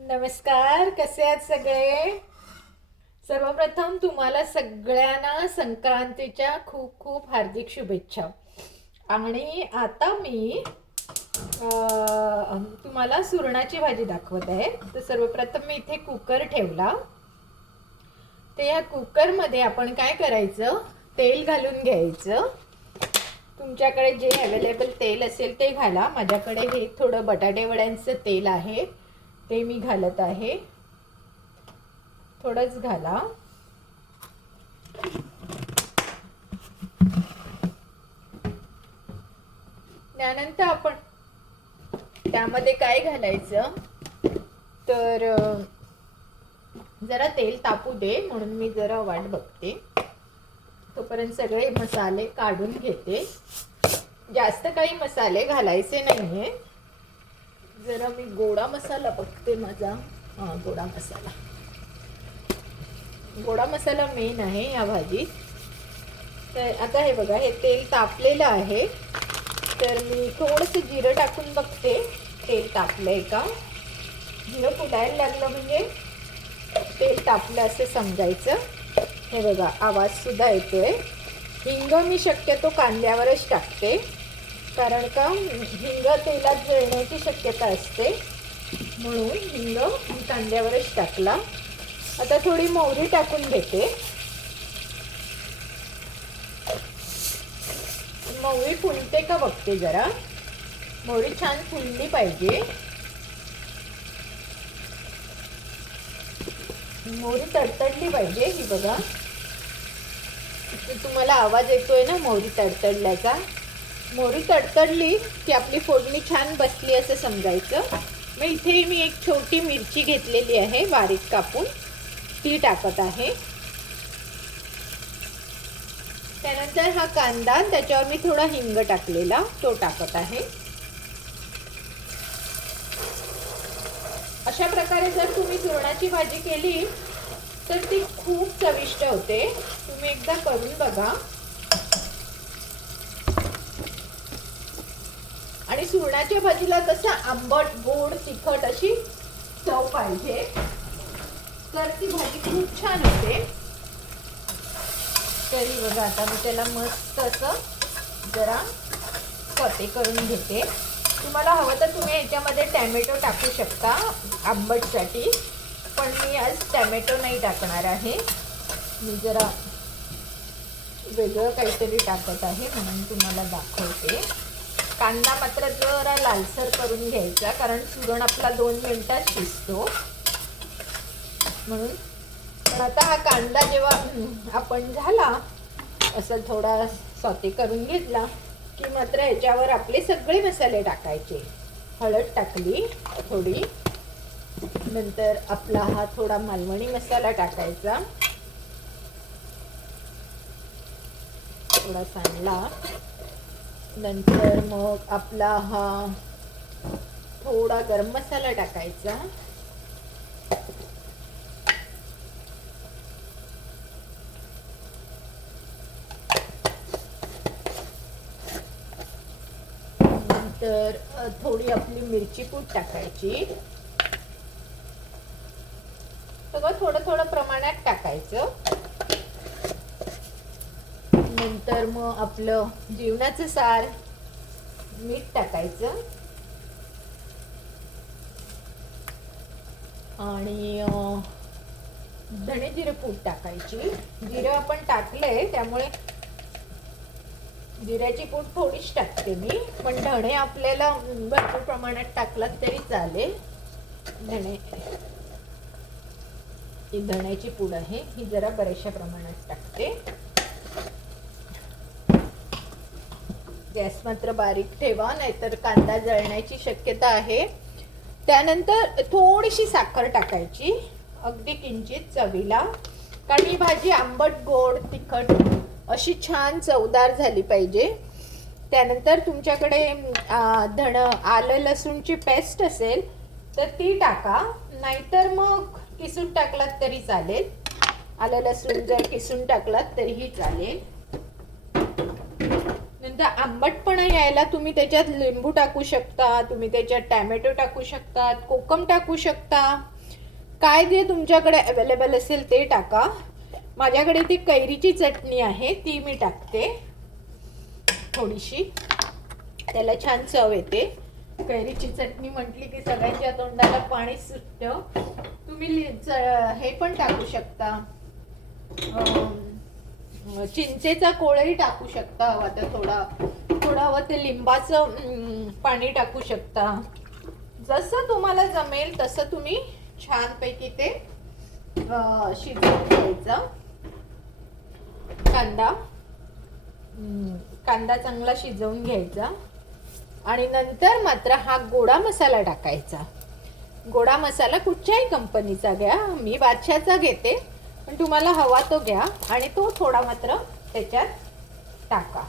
नमस्कार, कसे आहात सगळे? सर्वप्रथम तुम्हाला सगळ्यांना संक्रांतीच्या खूप खूप हार्दिक शुभेच्छा. आणि आता मी तुम्हाला सुरणाची भाजी दाखवत आहे. तर सर्वप्रथम मी इथे कुकर ठेवला. ते या कुकरमध्ये आपण काय करायचं, तेल घालून घ्यायचं. तुमच्याकडे जे अवेलेबल तेल असेल ते घाला. माझ्याकडे हे थोडं बटाटे वड्यांचं तेल आहे, ते मी घालत आहे. थोडंच घाला. त्यानंतर आपण त्यामध्ये काय घालायचं, तर जरा तेल तापू दे म्हणून मी जरा वाट बघते. तोपर्यंत सगळे मसाले काढून घेते. जास्त काही मसाले घालायचे नाहीये. जरा मी गोडा मसाला बघते माझा. गोडा मसाला, गोडा मसाला मेन आहे या भाजीत. तर आता हे बघा, हे तेल तापलेलं आहे. तर मी थोडंसं जिरं टाकून बघते तेल तापलंय का. जिरं फुटायला लागलं म्हणजे तेल तापलं असं समजायचं. हे बघा, आवाजसुद्धा येतोय. हिंग मी शक्यतो कांद्यावरच टाकते, कारण का हिंग तेलात जळण्याची शक्यता असते, म्हणून हिंग मी कांद्यावरच टाकला. आता थोडी मोहरी टाकून घेते. मोहरी फुलते का बघते जरा. मोहरी छान फुलली पाहिजे. मोहरी तडतडली पाहिजे. ही बघा, तुम्हाला आवाज येतोय ना मोहरी तडतडल्याचा. मोहरी तडतडली की आपली फोडणी छान बसली असं समजायचं. मग इथे मी एक छोटी मिरची घेतलेली आहे बारीक कापून, ती टाकत आहे. त्यानंतर हा कांदा, त्याच्यावर मी थोडा हिंग टाकलेला, तो टाकत आहे. अशा प्रकारे जर तुम्ही सुरणाची भाजी केली तर ती खूप चविष्ट होते. तुम्ही एकदा करून बघा. आणि सुरणाच्या भाजीला तसं आंबट, गोड, तिखट अशी चव पाहिजे, तर ती भाजी खूप छान होते. तरी बघा, आता मी त्याला मस्त असं जरा सॉटे करून घेते. तुम्हाला हवं तर तुम्ही याच्यामध्ये टॅमॅटो टाकू शकता आंबटसाठी, पण मी आज टॅमॅटो नाही टाकणार आहे. मी जरा वेगळं काहीतरी टाकत आहे म्हणून तुम्हाला दाखवते. कांदा मात्र जरा लालसर करून घ्यायचा, कारण सुरण आपला 2 मिनिटात शिजतो म्हणून. पण आता हा कांदा जेव्हा आपण झाला असं थोडा सॉटे करून घेतला की मात्र याच्यावर आपले सगळे मसाले टाकायचे. हळद टाकली थोडी, नंतर आपला हा थोडा मालवणी मसाला टाकायचा, थोडा सांडला. नंतर मग आपला हा थोडा गरम मसाला टाकायचा. नंतर थोडी आपली मिरची पूड टाकायची. सगळं थोडं थोडं प्रमाणात टाकायचं. नंतर मग आपलं जेवणाचं सार, मीठ टाकायचं. आणि धणे जिरे पूड टाकायची. जिरं आपण टाकलंय त्यामुळे जिऱ्याची पूड थोडीच टाकते मी, पण धणे आपल्याला भरपूर प्रमाणात टाकलात तरी चालेल. ही धण्याची पूड आहे, ही जरा बऱ्याचशा प्रमाणात टाकते. गॅस मात्र बारीक ठेवा, नाहीतर कांदा जळण्याची शक्यता आहे. त्यानंतर थोडीशी साखर टाकायची, अगदी किंचित चवीला, कारण ही भाजी आंबट, गोड, तिखट अशी छान चवदार झाली पाहिजे. त्यानंतर तुमच्याकडे आलं लसूणची पेस्ट असेल तर ती टाका, नाहीतर मग किसून टाकलात तरी चालेल. आलं लसूण जर किसून टाकलात तरीही चालेल. तर आंबटपणा यायला तुम्ही त्याच्यात लिंबू टाकू शकता, तुम्ही त्याच्यात टॅमॅटो टाकू शकता, कोकम टाकू शकता, काय जे तुमच्याकडे अवेलेबल असेल ते टाका. माझ्याकडे ती कैरीची चटणी आहे, ती मी टाकते थोडीशी, त्याला छान चव येते. कैरीची चटणी म्हटली की सगळ्यांच्या तोंडाला पाणी सुटतं. तुम्ही हे पण टाकू शकता, चिंचेचा कोळही टाकू शकता हवा तर, थोडा हवं ते लिंबाचं पाणी टाकू शकता. जसं तुम्हाला जमेल तसं तुम्ही छानपैकी ते शिजवून घ्यायचं. कांदा चांगला शिजवून घ्यायचा आणि नंतर मात्र हा गोडा मसाला टाकायचा. गोडा मसाला कुठच्याही कंपनीचा घ्या, मी बादशाहचा घेते, पण तुम्हाला हवा तो घ्या आणि तो थोडा मात्र त्याच्यात टाका.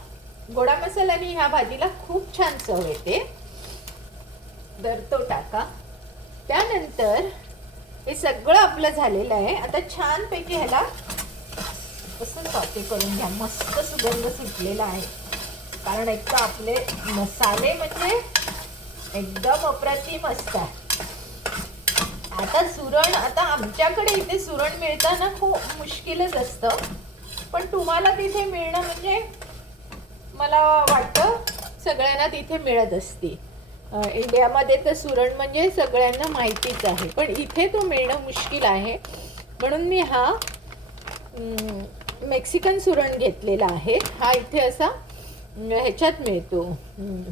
गोडा मसाल्याने ह्या भाजीला खूप छान चव येते, तर तो टाका. त्यानंतर हे सगळं आपलं झालेलं आहे. आता छानपैकी ह्याला असं सॉटे करून घ्या. मस्त सुगंध सुटलेला आहे, कारण एक तर आपले मसाले म्हणजे एकदम अप्रतिम असतात. आता सुरण, आता आमच्याकडे इथे सुरण मिळताना खूप मुश्किलच असतं, पण तुम्हाला तिथे मिळणं म्हणजे मला वाटतं सगळ्यांना तिथे मिळत असते. इंडियामध्ये तर सुरण म्हणजे सगळ्यांना माहितीच आहे, पण इथे तो मिळणं मुश्किल आहे. म्हणून मी हा मेक्सिकन सुरण घेतलेला आहे. हा इथे असा ह्याच्यात मिळतो,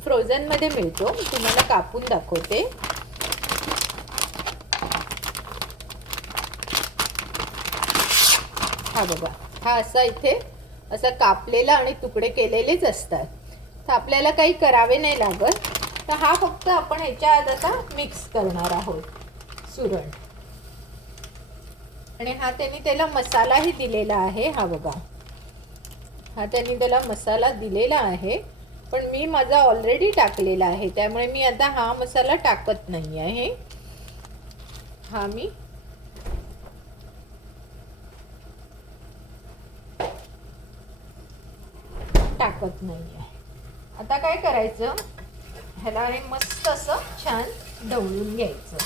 फ्रोझनमध्ये मिळतो. तुम्हाला कापून दाखवते. हा बघा, हा असा इथे असा कापलेला आणि तुकडे केलेलेच असतात, तर आपल्याला काही करावे नाही लागत. तर हा फक्त आपण ह्याच्यात आता मिक्स करणार आहोत सुरण. आणि हा त्यांनी त्याला मसालाही दिलेला आहे. हा बघा, हा त्यांनी त्याला मसाला दिलेला आहे, पण मी माझा ऑलरेडी टाकलेला आहे, त्यामुळे मी आता हा मसाला टाकत नाही आहे. हा मी टाकत नाही आहे. आता काय करायचं, ह्याला हे मस्त असं छान ढवळून घ्यायचं.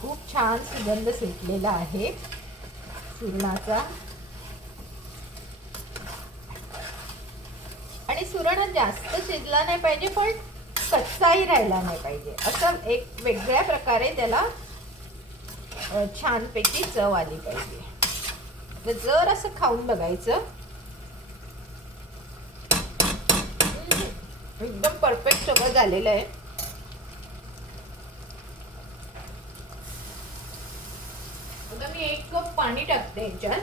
खूप छान सुगंध सुटलेला आहे सुरणाचा. आणि सुरण जास्त शिजला नाही पाहिजे, पण कच्चाही राहिला नाही पाहिजे. असं एक वेगळ्या प्रकारे त्याला छानपैकी चव आली पाहिजे. तर जर असं खाऊन बघायचं, एकदम परफेक्ट सगळं झालेलं आहे. आता मी 1 कप पाणी टाकते ह्याच्यात,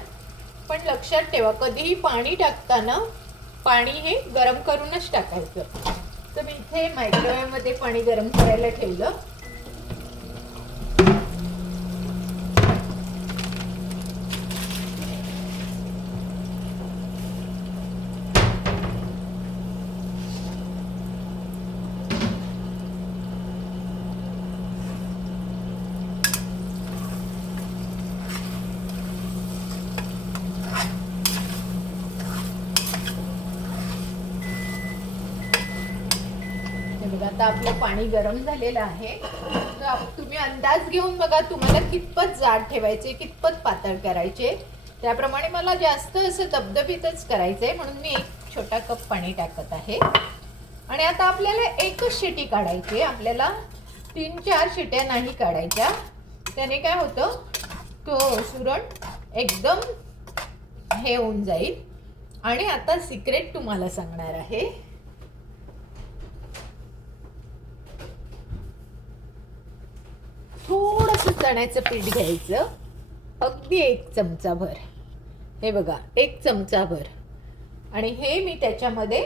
पण लक्षात ठेवा कधीही पाणी टाकताना पाणी हे गरम करूनच टाकायचं. तर मी इथे मायक्रोवेव्ह मध्ये पाणी गरम करायला ठेवलं. आता आपलं पाणी गरम झालेलं आहे. तर तुम्ही अंदाज घेऊन बघा तुम्हाला कितपत जाड ठेवायचे, कितपत पातळ करायचे. त्याप्रमाणे मला जास्त असं दबदबीतच करायचंय, म्हणून मी 1 छोटा कप पाणी टाकत आहे. आणि आता आपल्याला 1च शिटी काढायची. आपल्याला 3-4 शिट्या नाही काढायच्या, त्याने काय होतं, तो सुरण एकदम हे होऊन जाईल. आणि आता सिक्रेट तुम्हाला सांगणार आहे. थोडंसं चण्याचं पीठ घ्यायचं, अगदी 1 चमचाभर. हे बघा, 1 चमचाभर. आणि हे मी त्याच्यामध्ये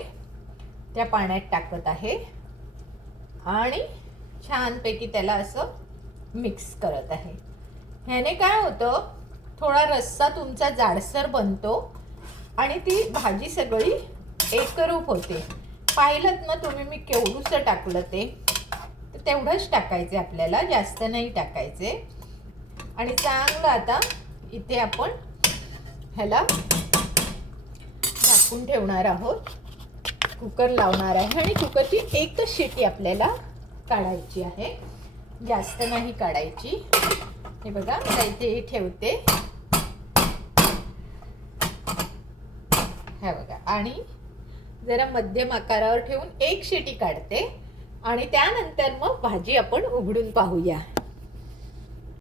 त्या पाण्यात टाकत आहे आणि छानपैकी त्याला असं मिक्स करत आहे. ह्याने काय होतं, थोडा रस्सा तुमचा जाडसर बनतो आणि ती भाजी सगळी एकरूप होते. पाहिलं ना तुम्ही मी केवढूसं टाकलं ते, तर तेवढंच टाकायचे आपल्याला, जास्त नाही टाकायचे. आणि चांगलं आता इथे आपण ह्याला झाकण झाकून ठेवणार आहोत. कुकर लावणार आहे आणि कुकरची एकच शिटी आपल्याला काढायची आहे, जास्त नाही काढायची. हे बघा मी इथे ठेवते. हे बघा आणि जरा मध्यम आकारावर ठेवून एक शिटी काढते आणि त्यानंतर मग भाजी आपण उघडून पाहूया.